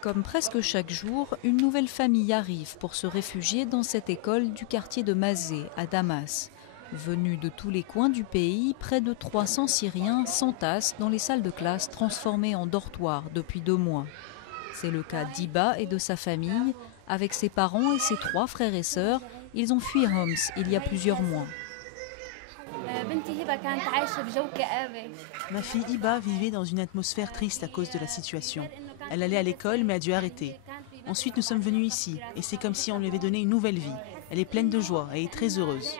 Comme presque chaque jour, une nouvelle famille arrive pour se réfugier dans cette école du quartier de Mazeh, à Damas. Venus de tous les coins du pays, près de 300 Syriens s'entassent dans les salles de classe transformées en dortoirs depuis 2 mois. C'est le cas d'Iba et de sa famille. Avec ses parents et ses 3 frères et sœurs, ils ont fui Homs il y a plusieurs mois. Ma fille Iba vivait dans une atmosphère triste à cause de la situation. Elle allait à l'école mais a dû arrêter. Ensuite nous sommes venus ici et c'est comme si on lui avait donné une nouvelle vie. Elle est pleine de joie et est très heureuse.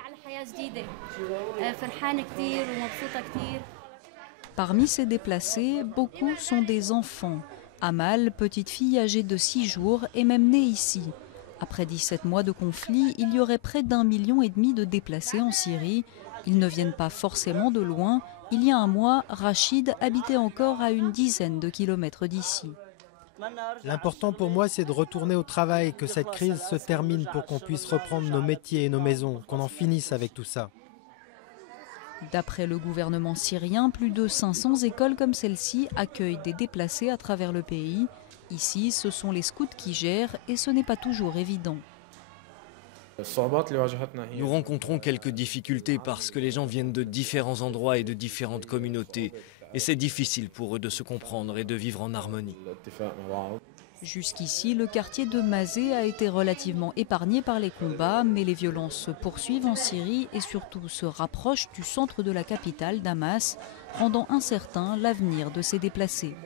Parmi ces déplacés, beaucoup sont des enfants. Amal, petite fille âgée de 6 jours, est même née ici. Après 17 mois de conflit, il y aurait près d'1,5 million de déplacés en Syrie. Ils ne viennent pas forcément de loin. Il y a un mois, Rachid habitait encore à une dizaine de kilomètres d'ici. L'important pour moi, c'est de retourner au travail, que cette crise se termine pour qu'on puisse reprendre nos métiers et nos maisons, qu'on en finisse avec tout ça. D'après le gouvernement syrien, plus de 500 écoles comme celle-ci accueillent des déplacés à travers le pays. Ici, ce sont les scouts qui gèrent et ce n'est pas toujours évident. Nous rencontrons quelques difficultés parce que les gens viennent de différents endroits et de différentes communautés. Et c'est difficile pour eux de se comprendre et de vivre en harmonie. Jusqu'ici, le quartier de Mazeh a été relativement épargné par les combats, mais les violences se poursuivent en Syrie et surtout se rapprochent du centre de la capitale, Damas, rendant incertain l'avenir de ces déplacés.